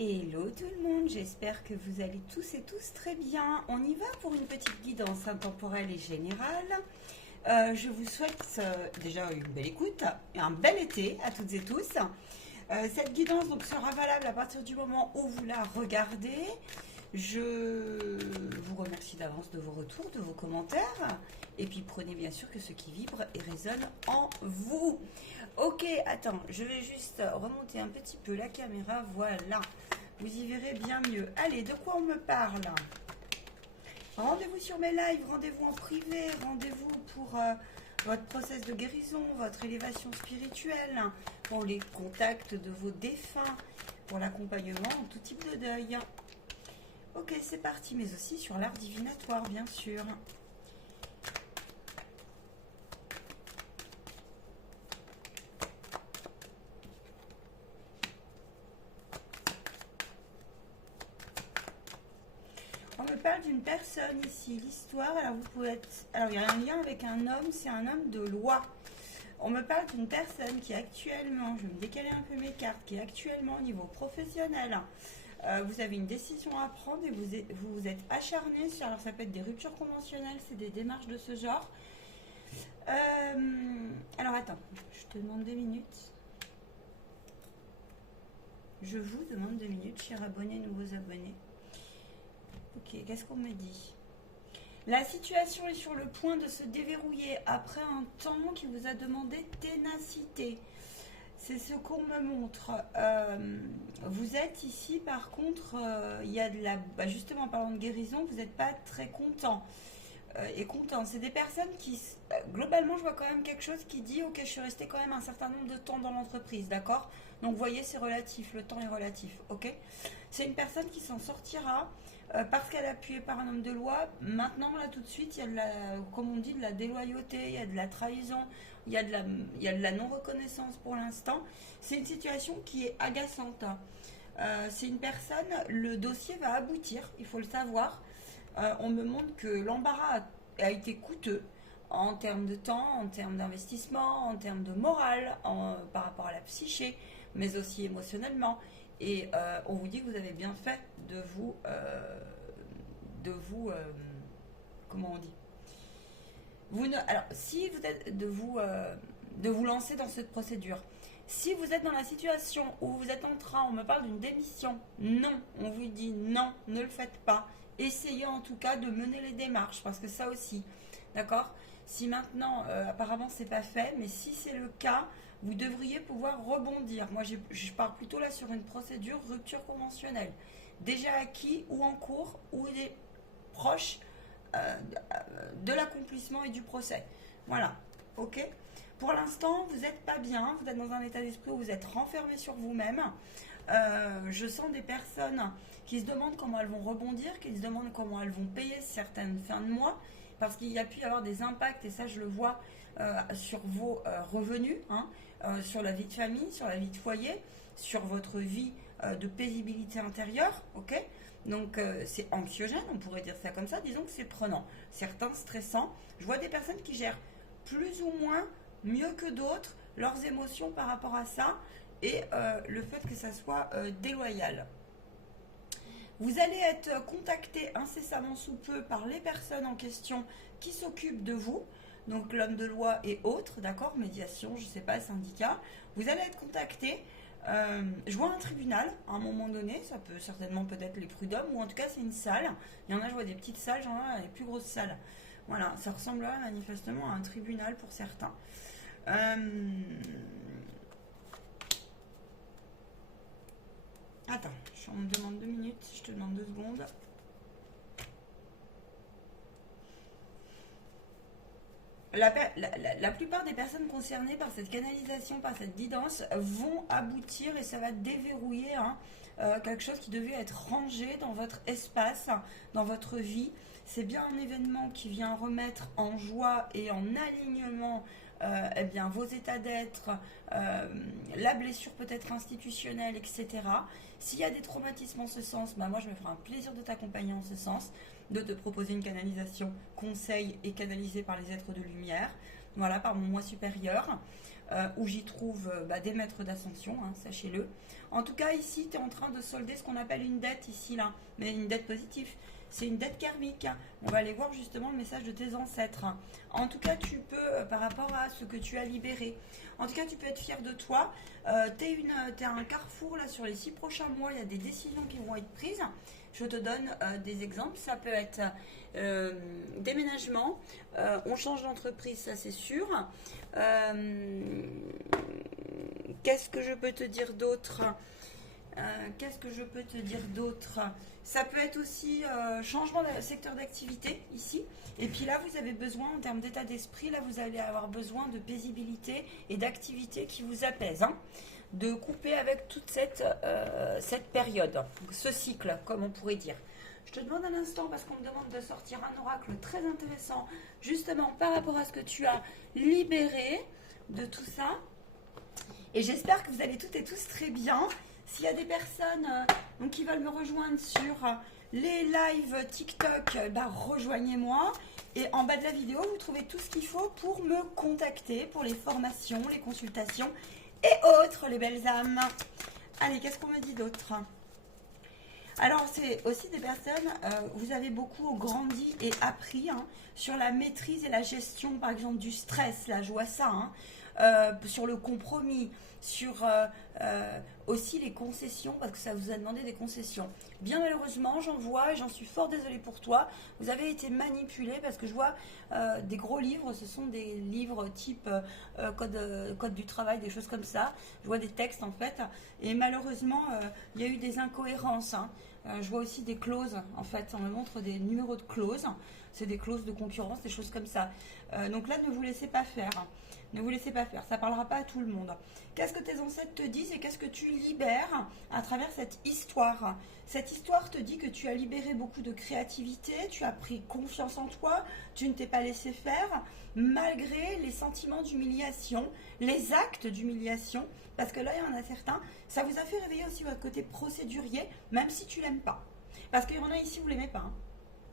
Hello tout le monde, j'espère que vous allez tous et tous très bien. On y va pour une petite guidance intemporelle et générale. Je vous souhaite déjà une belle écoute et un bel été à toutes et tous. Cette guidance donc, sera valable à partir du moment où vous la regardez. Je vous remercie d'avance de vos retours, de vos commentaires. Et puis prenez bien sûr que ce qui vibre et résonne en vous. Ok, attends, je vais juste remonter un petit peu la caméra. Voilà, vous y verrez bien mieux. Allez, de quoi on me parle? Rendez-vous sur mes lives, rendez-vous en privé, rendez-vous pour votre process de guérison, votre élévation spirituelle, pour les contacts de vos défunts, pour l'accompagnement en tout type de deuil. Ok, c'est parti, mais aussi sur l'art divinatoire, bien sûr. On me parle d'une personne ici, l'histoire, alors vous pouvez être... Alors il y a un lien avec un homme, c'est un homme de loi. On me parle d'une personne qui actuellement, je vais me décaler un peu mes cartes, qui est actuellement au niveau professionnel. Vous avez une décision à prendre et vous vous êtes acharné sur, alors ça peut être des ruptures conventionnelles, c'est des démarches de ce genre. Alors attends, je te demande 2 minutes. Je vous demande 2 minutes, chers abonnés, nouveaux abonnés. Ok, qu'est-ce qu'on me dit? La situation est sur le point de se déverrouiller après un temps qui vous a demandé ténacité. C'est ce qu'on me montre. Vous êtes ici, par contre, il y a de la... justement, en parlant de guérison, vous n'êtes pas très content. Et content. C'est des personnes qui... globalement, je vois quand même quelque chose qui dit, ok, je suis restée quand même un certain nombre de temps dans l'entreprise, d'accord? Donc, vous voyez, c'est relatif, le temps est relatif, ok? C'est une personne qui s'en sortira parce qu'elle est appuyée par un homme de loi. Maintenant, là, tout de suite, il y a de la, comme on dit, de la déloyauté, il y a de la trahison, il y a de la non-reconnaissance pour l'instant. C'est une situation qui est agaçante. C'est une personne, le dossier va aboutir, il faut le savoir. On me montre que l'embarras a été coûteux en termes de temps, en termes d'investissement, en termes de morale, par rapport à la psyché, mais aussi émotionnellement. Et on vous dit que vous avez bien fait de vous, comment on dit, alors, si vous êtes de vous lancer dans cette procédure, si vous êtes dans la situation où vous êtes en train, on me parle d'une démission, non, on vous dit non, ne le faites pas. Essayez en tout cas de mener les démarches, parce que ça aussi, d'accord? Si maintenant, apparemment, c'est pas fait, mais si c'est le cas, vous devriez pouvoir rebondir. Moi, je pars plutôt là sur une procédure rupture conventionnelle, déjà acquis ou en cours, ou il est proche de l'accomplissement et du procès. Voilà, ok? Pour l'instant, vous n'êtes pas bien, vous êtes dans un état d'esprit où vous êtes renfermé sur vous-même. Je sens des personnes qui se demandent comment elles vont rebondir, qui se demandent comment elles vont payer certaines fins de mois, parce qu'il y a pu y avoir des impacts, et ça je le vois sur vos revenus, hein, sur la vie de famille, sur la vie de foyer, sur votre vie de paisibilité intérieure, ok? Donc c'est anxiogène, on pourrait dire ça comme ça, disons que c'est prenant. Certains stressants, je vois des personnes qui gèrent plus ou moins, mieux que d'autres, leurs émotions par rapport à ça, et le fait que ça soit déloyal. Vous allez être contacté incessamment sous peu par les personnes en question qui s'occupent de vous, donc l'homme de loi et autres, d'accord, médiation, je ne sais pas, syndicat. Vous allez être contacté. Je vois un tribunal à un moment donné, ça peut certainement peut-être les prud'hommes, ou en tout cas c'est une salle. Il y en a, je vois des petites salles, j'en ai les plus grosses salles. Voilà, ça ressemblerait manifestement à un tribunal pour certains. Attends, on me demande 2 minutes, je te demande 2 secondes. La plupart des personnes concernées par cette canalisation, par cette guidance, vont aboutir et ça va déverrouiller quelque chose qui devait être rangé dans votre espace, dans votre vie. C'est bien un événement qui vient remettre en joie et en alignement eh bien, vos états d'être, la blessure peut-être institutionnelle, etc. S'il y a des traumatismes en ce sens, bah moi je me ferai un plaisir de t'accompagner en ce sens, de te proposer une canalisation conseil et canalisée par les êtres de lumière, voilà, par mon moi supérieur. où j'y trouve des maîtres d'ascension, hein, sachez-le. En tout cas, ici, tu es en train de solder ce qu'on appelle une dette, ici, là, mais une dette positive. C'est une dette karmique. On va aller voir justement le message de tes ancêtres. En tout cas, tu peux, par rapport à ce que tu as libéré, en tout cas, tu peux être fier de toi. Tu es à un carrefour, là, sur les 6 prochains mois, il y a des décisions qui vont être prises. Je te donne des exemples. Ça peut être déménagement, on change d'entreprise, ça c'est sûr. Qu'est-ce que je peux te dire d'autre? Ça peut être aussi changement de secteur d'activité ici. Et puis là, vous avez besoin, en termes d'état d'esprit, là, vous allez avoir besoin de paisibilité et d'activité qui vous apaisent. Hein, de couper avec toute cette période, ce cycle, comme on pourrait dire. Je te demande un instant, parce qu'on me demande de sortir un oracle très intéressant, justement par rapport à ce que tu as libéré de tout ça. Et j'espère que vous allez toutes et tous très bien. S'il y a des personnes qui veulent me rejoindre sur les lives TikTok, rejoignez-moi. Et en bas de la vidéo, vous trouvez tout ce qu'il faut pour me contacter, pour les formations, les consultations et autres, les belles âmes. Allez, qu'est-ce qu'on me dit d'autre? Alors, c'est aussi des personnes, vous avez beaucoup grandi et appris sur la maîtrise et la gestion, par exemple, du stress. Là, je vois ça, sur le compromis, sur aussi les concessions, parce que ça vous a demandé des concessions. Bien malheureusement, j'en vois, et j'en suis fort désolée pour toi, vous avez été manipulé, parce que je vois des gros livres, ce sont des livres type code du travail, des choses comme ça. Je vois des textes en fait, et malheureusement, il y a eu des incohérences. Je vois aussi des clauses, en fait, on me montre des numéros de clauses, c'est des clauses de concurrence, des choses comme ça. Donc là, ne vous laissez pas faire. Ne vous laissez pas faire, ça ne parlera pas à tout le monde. Qu'est-ce que tes ancêtres te disent et qu'est-ce que tu libères à travers cette histoire? Cette histoire te dit que tu as libéré beaucoup de créativité, tu as pris confiance en toi, tu ne t'es pas laissé faire, malgré les sentiments d'humiliation, les actes d'humiliation, parce que là, il y en a certains, ça vous a fait réveiller aussi votre côté procédurier, même si tu l'aimes pas. Parce qu'il y en a ici, vous ne l'aimez pas.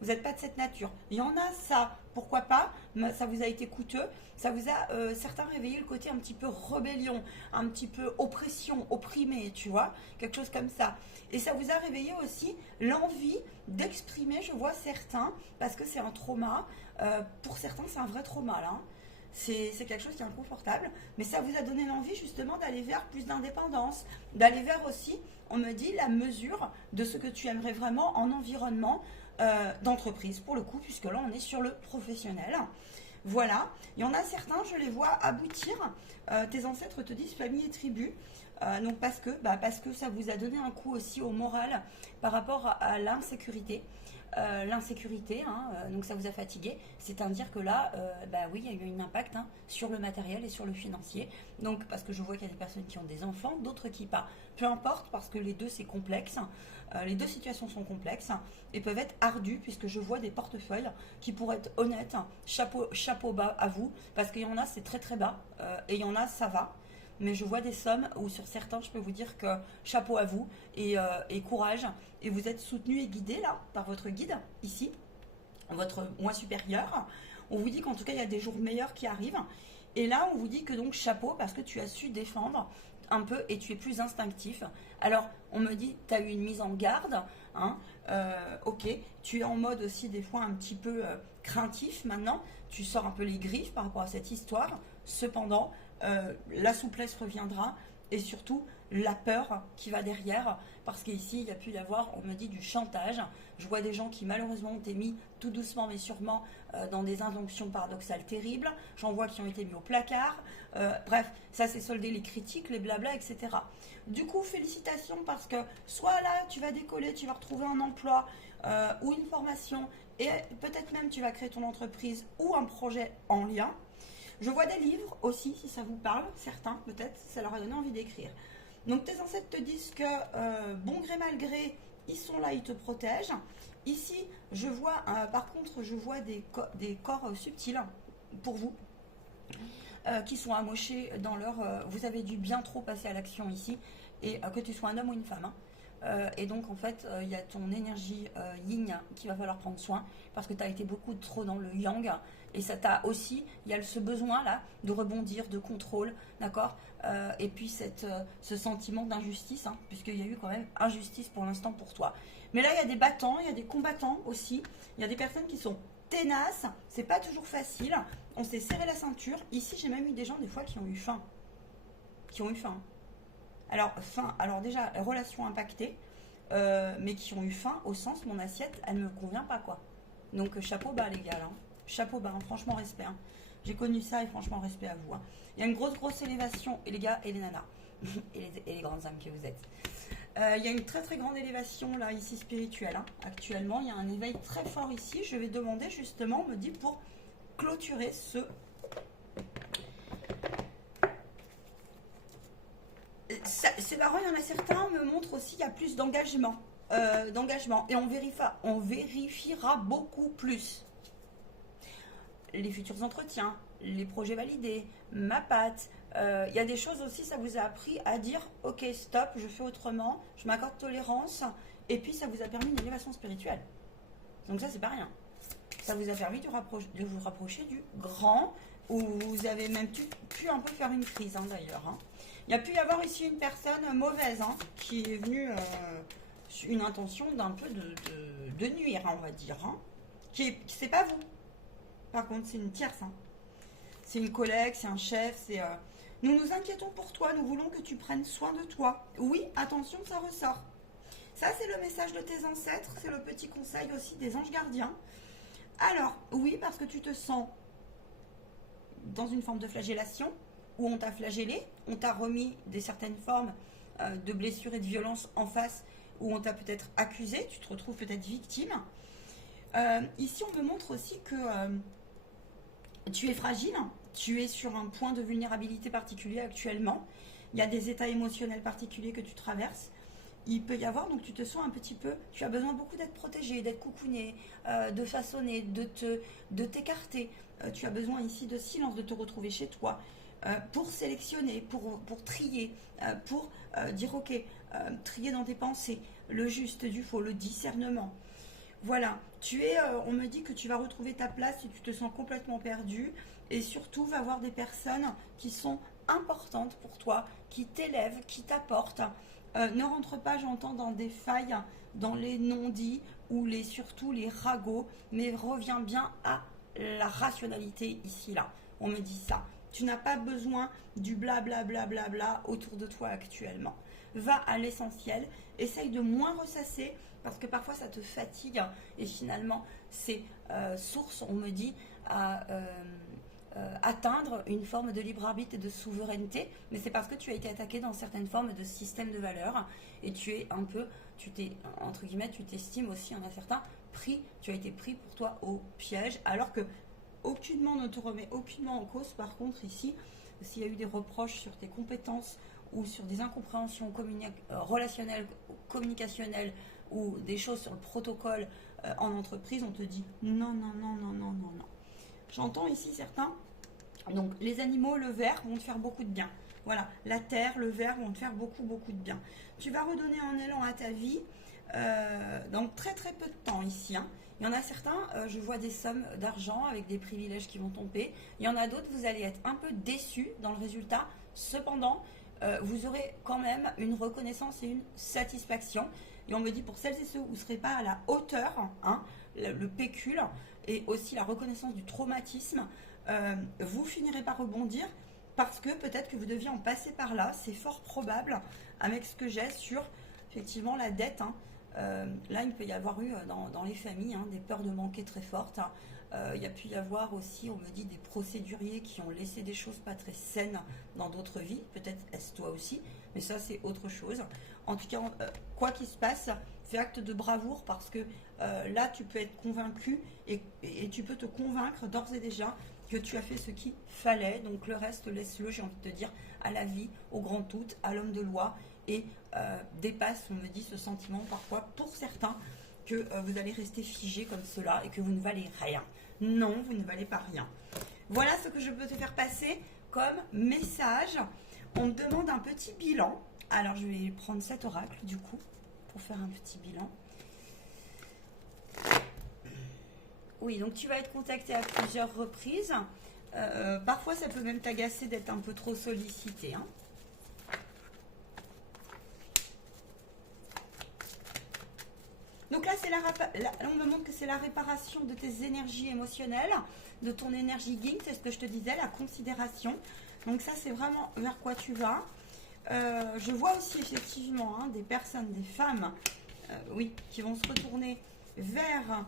Vous n'êtes pas de cette nature. Il y en a ça, pourquoi pas, ça vous a été coûteux, ça vous a certains réveillé le côté un petit peu rébellion, un petit peu oppression, opprimé, tu vois, quelque chose comme ça. Et ça vous a réveillé aussi l'envie d'exprimer, je vois certains, parce que c'est un trauma, pour certains c'est un vrai trauma là, c'est quelque chose qui est inconfortable, mais ça vous a donné l'envie justement d'aller vers plus d'indépendance, d'aller vers aussi, on me dit, la mesure de ce que tu aimerais vraiment en environnement, d'entreprise pour le coup, puisque là on est sur le professionnel. Voilà, il y en a certains, je les vois aboutir. Tes ancêtres te disent famille et tribu, donc parce que ça vous a donné un coup aussi au moral par rapport à l'insécurité. Donc ça vous a fatigué, c'est-à-dire que là, oui, il y a eu un impact sur le matériel et sur le financier. Donc parce que je vois qu'il y a des personnes qui ont des enfants, d'autres qui pas. Peu importe, parce que les deux c'est complexe. Les deux situations sont complexes et peuvent être ardues, puisque je vois des portefeuilles qui pourraient être honnêtes. Chapeau bas à vous, parce qu'il y en a c'est très très bas et il y en a ça va. Mais je vois des sommes où sur certains, je peux vous dire que chapeau à vous et courage. Et vous êtes soutenu et guidé là par votre guide ici, votre moi supérieur. On vous dit qu'en tout cas, il y a des jours meilleurs qui arrivent. Et là, on vous dit que donc chapeau parce que tu as su défendre un peu et tu es plus instinctif. Alors, on me dit, tu as eu une mise en garde. Ok, tu es en mode aussi des fois un petit peu craintif maintenant. Tu sors un peu les griffes par rapport à cette histoire. Cependant, la souplesse reviendra et surtout la peur qui va derrière, parce qu'ici il y a pu y avoir, on me dit, du chantage. Je vois des gens qui malheureusement ont été mis tout doucement mais sûrement dans des injonctions paradoxales terribles. J'en vois qui ont été mis au placard. Bref, ça c'est soldé les critiques, les blabla, etc. Du coup, félicitations, parce que soit là tu vas décoller, tu vas retrouver un emploi ou une formation, et peut-être même tu vas créer ton entreprise ou un projet en lien. Je vois des livres aussi, si ça vous parle, certains peut-être, ça leur a donné envie d'écrire. Donc tes ancêtres te disent que bon gré mal gré, ils sont là, ils te protègent. Ici, je vois, par contre, je vois des corps subtils pour vous, qui sont amochés dans leur... vous avez dû bien trop passer à l'action ici, et que tu sois un homme ou une femme. Et donc, en fait, il y a ton énergie yin qui va falloir prendre soin parce que tu as été beaucoup trop dans le yang. Et ça t'a aussi, il y a ce besoin-là de rebondir, de contrôle, d'accord. Et puis, ce sentiment d'injustice, hein, puisqu'il y a eu quand même injustice pour l'instant pour toi. Mais là, il y a des battants, il y a des combattants aussi. Il y a des personnes qui sont ténaces. C'est pas toujours facile. On s'est serré la ceinture. Ici, j'ai même eu des gens, des fois, qui ont eu faim. Qui ont eu faim. Alors déjà, relations impactées, mais qui ont eu faim au sens, mon assiette, elle ne me convient pas, quoi. Donc, chapeau bas, les gars, là. Chapeau bas, hein, franchement, respect. Hein. J'ai connu ça et franchement, respect à vous. Hein. Il y a une grosse élévation, et les gars, et les nanas, et les grandes âmes que vous êtes. Il y a une très grande élévation, là, ici, spirituelle. Hein. Actuellement, il y a un éveil très fort ici. Je vais demander, justement, on me dit, pour clôturer ce... C'est marrant, il y en a certains me montrent aussi qu'il y a plus d'engagement. Et on vérifiera beaucoup plus les futurs entretiens, les projets validés, ma patte. Il y a des choses aussi, ça vous a appris à dire ok, stop, je fais autrement, je m'accorde tolérance, et puis ça vous a permis une élévation spirituelle. Donc ça, c'est pas rien. Ça vous a permis de vous rapprocher du grand, où vous avez même pu un peu faire une crise, hein, d'ailleurs. Hein. Il y a pu y avoir ici une personne mauvaise, hein, qui est venue, une intention d'un peu de nuire, hein, on va dire. Hein, c'est pas vous. Par contre, c'est une tierce. Hein. C'est une collègue, c'est un chef, c'est... Nous nous inquiétons pour toi, nous voulons que tu prennes soin de toi. Oui, attention, ça ressort. Ça, c'est le message de tes ancêtres, c'est le petit conseil aussi des anges gardiens. Alors, oui, parce que tu te sens dans une forme de flagellation, où on t'a flagellé, on t'a remis certaines formes de blessures et de violences en face, où on t'a peut-être accusé, tu te retrouves peut-être victime. Ici, on me montre aussi que tu es fragile, tu es sur un point de vulnérabilité particulier actuellement, il y a des états émotionnels particuliers que tu traverses, il peut y avoir, donc tu te sens un petit peu, tu as besoin beaucoup d'être protégé, d'être coucouné, de façonner, de t'écarter, tu as besoin ici de silence, de te retrouver chez toi, pour sélectionner, pour trier, pour dire ok, trier dans tes pensées, le juste du faux, le discernement. Voilà, on me dit que tu vas retrouver ta place si tu te sens complètement perdu, et surtout va voir des personnes qui sont importantes pour toi, qui t'élèvent, qui t'apportent. Ne rentre pas, j'entends, dans des failles, dans les non-dits ou surtout les ragots, mais reviens bien à la rationalité ici, là. On me dit ça. Tu n'as pas besoin du blablabla autour de toi actuellement. Va à l'essentiel, essaye de moins ressasser, parce que parfois ça te fatigue, et finalement c'est source, on me dit, à atteindre une forme de libre arbitre et de souveraineté, mais c'est parce que tu as été attaqué dans certaines formes de système de valeurs, et entre guillemets, tu t'estimes aussi, en un certain prix, tu as été pris pour toi au piège, alors que aucunement ne te remet aucunement en cause. Par contre, ici, s'il y a eu des reproches sur tes compétences ou sur des incompréhensions relationnelles, communicationnelles, ou des choses sur le protocole en entreprise, on te dit non. J'entends ici certains, donc les animaux, le verre vont te faire beaucoup de bien. Voilà, la terre, le verre vont te faire beaucoup de bien. Tu vas redonner un élan à ta vie dans très peu de temps ici. Hein. Il y en a certains, je vois des sommes d'argent avec des privilèges qui vont tomber. Il y en a d'autres, vous allez être un peu déçus dans le résultat. Cependant, vous aurez quand même une reconnaissance et une satisfaction. Et on me dit, pour celles et ceux où vous ne serez pas à la hauteur, hein, le pécule et aussi la reconnaissance du traumatisme, vous finirez par rebondir parce que peut-être que vous deviez en passer par là. C'est fort probable avec ce que j'ai sur effectivement la dette. Hein. Là, il peut y avoir eu dans les familles des peurs de manquer très fortes. Hein. Il y a pu y avoir aussi, on me dit, des procéduriers qui ont laissé des choses pas très saines dans d'autres vies. Peut-être est-ce toi aussi, mais ça, c'est autre chose. En tout cas, quoi qu'il se passe, fais acte de bravoure parce que là, tu peux être convaincu et tu peux te convaincre d'ores et déjà que tu as fait ce qu'il fallait. Donc le reste, laisse-le, j'ai envie de te dire, à la vie, au grand tout, à l'homme de loi, et dépasse, on me dit, ce sentiment parfois pour certains que vous allez rester figé comme cela et que vous ne valez rien. Non, vous ne valez pas rien. Voilà ce que je peux te faire passer comme message. On me demande un petit bilan. Alors je vais prendre cet oracle du coup pour faire un petit bilan. Oui, donc tu vas être contacté à plusieurs reprises. Parfois, ça peut même t'agacer d'être un peu trop sollicité, hein. Donc là, on me montre que c'est la réparation de tes énergies émotionnelles, de ton énergie yin, c'est ce que je te disais, la considération. Donc ça, c'est vraiment vers quoi tu vas. Je vois aussi effectivement des personnes, des femmes, oui, qui vont se retourner vers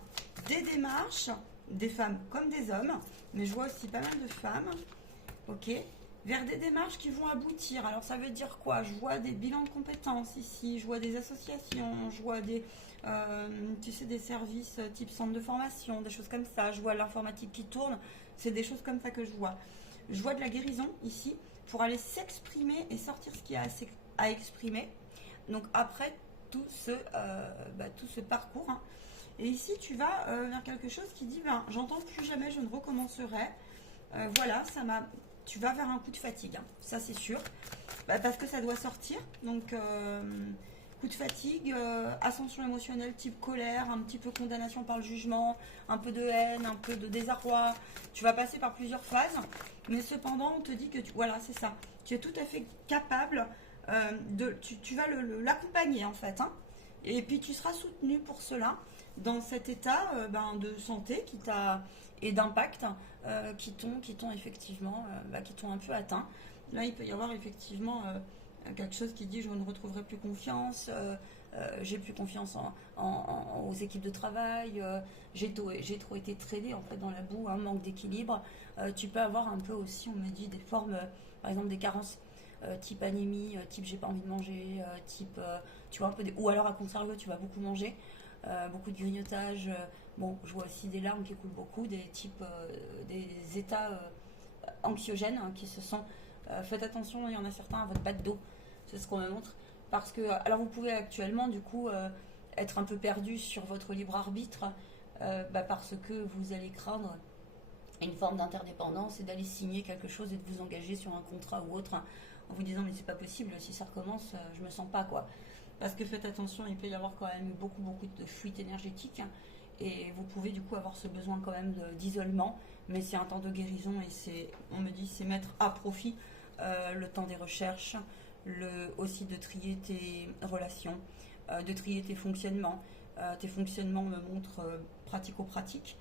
des démarches, des femmes comme des hommes, mais je vois aussi pas mal de femmes, ok, vers des démarches qui vont aboutir. Alors ça veut dire quoi? Je vois des bilans de compétences ici, je vois des associations, je vois des, tu sais, des services type centre de formation, des choses comme ça. Je vois l'informatique qui tourne, c'est des choses comme ça que je vois. Je vois de la guérison ici pour aller s'exprimer et sortir ce qu'il y a à exprimer. Donc après tout ce parcours, hein. Et ici tu vas vers quelque chose qui dit j'entends plus jamais, je ne recommencerai. Voilà, tu vas vers un coup de fatigue, hein. Ça c'est sûr, parce que ça doit sortir. Donc coup de fatigue, ascension émotionnelle type colère, un petit peu condamnation par le jugement, un peu de haine, un peu de désarroi. Tu vas passer par plusieurs phases, mais cependant on te dit que voilà, c'est ça, tu es tout à fait capable tu vas l'accompagner en fait, hein. Et puis tu seras soutenu pour cela dans cet état de santé et d'impact qui t'ont effectivement qui t'ont un peu atteint. Là il peut y avoir effectivement quelque chose qui dit je ne retrouverai plus confiance, j'ai plus confiance aux équipes de travail, j'ai trop été traînée en fait dans la boue, un manque d'équilibre. Tu peux avoir un peu aussi, on me dit, des formes, par exemple des carences type anémie, type j'ai pas envie de manger, type tu vois un peu ou alors à contrario tu vas beaucoup manger, beaucoup de grignotage. Bon, je vois aussi des larmes qui coulent beaucoup, des types des états anxiogènes, hein, qui se sont faites attention, il y en a certains à votre bas de dos, c'est ce qu'on me montre, parce que alors vous pouvez actuellement du coup être un peu perdu sur votre libre arbitre, parce que vous allez craindre une forme d'interdépendance et d'aller signer quelque chose et de vous engager sur un contrat ou autre, hein, en vous disant mais c'est pas possible, si ça recommence je me sens pas quoi. Parce que faites attention, il peut y avoir quand même beaucoup de fuite énergétique, hein, et vous pouvez du coup avoir ce besoin quand même d'isolement, mais c'est un temps de guérison et on me dit, c'est mettre à profit le temps des recherches, aussi de trier tes relations, de trier tes fonctionnements. Tes fonctionnements me montrent pratico-pratique,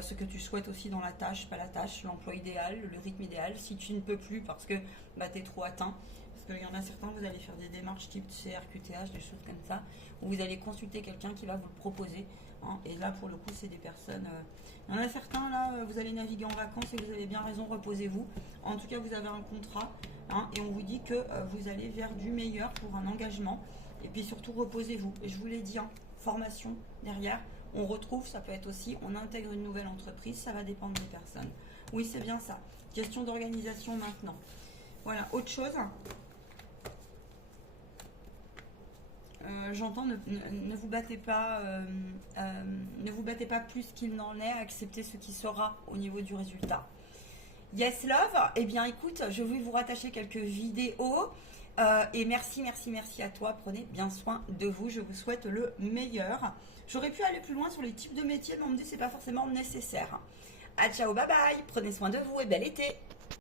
ce que tu souhaites aussi dans la tâche, pas la tâche, l'emploi idéal, le rythme idéal, si tu ne peux plus parce que tu es trop atteint. Parce qu'il y en a certains, vous allez faire des démarches type CRQTH, des choses comme ça, où vous allez consulter quelqu'un qui va vous le proposer, hein. Et là, pour le coup, c'est des personnes... il y en a certains, là, vous allez naviguer en vacances et vous avez bien raison, reposez-vous. En tout cas, vous avez un contrat, hein, et on vous dit que vous allez vers du meilleur pour un engagement. Et puis surtout, reposez-vous. Et je vous l'ai dit, hein, formation derrière, on retrouve, ça peut être aussi, on intègre une nouvelle entreprise, ça va dépendre des personnes. Oui, c'est bien ça. Question d'organisation maintenant. Voilà, autre chose. J'entends, ne vous battez pas, ne vous battez pas plus qu'il n'en est, acceptez ce qui sera au niveau du résultat. Yes love, eh bien écoute, je vais vous rattacher quelques vidéos, et merci à toi, prenez bien soin de vous, je vous souhaite le meilleur. J'aurais pu aller plus loin sur les types de métiers, mais on me dit que c'est pas forcément nécessaire. Ah ciao, bye bye, prenez soin de vous et bel été.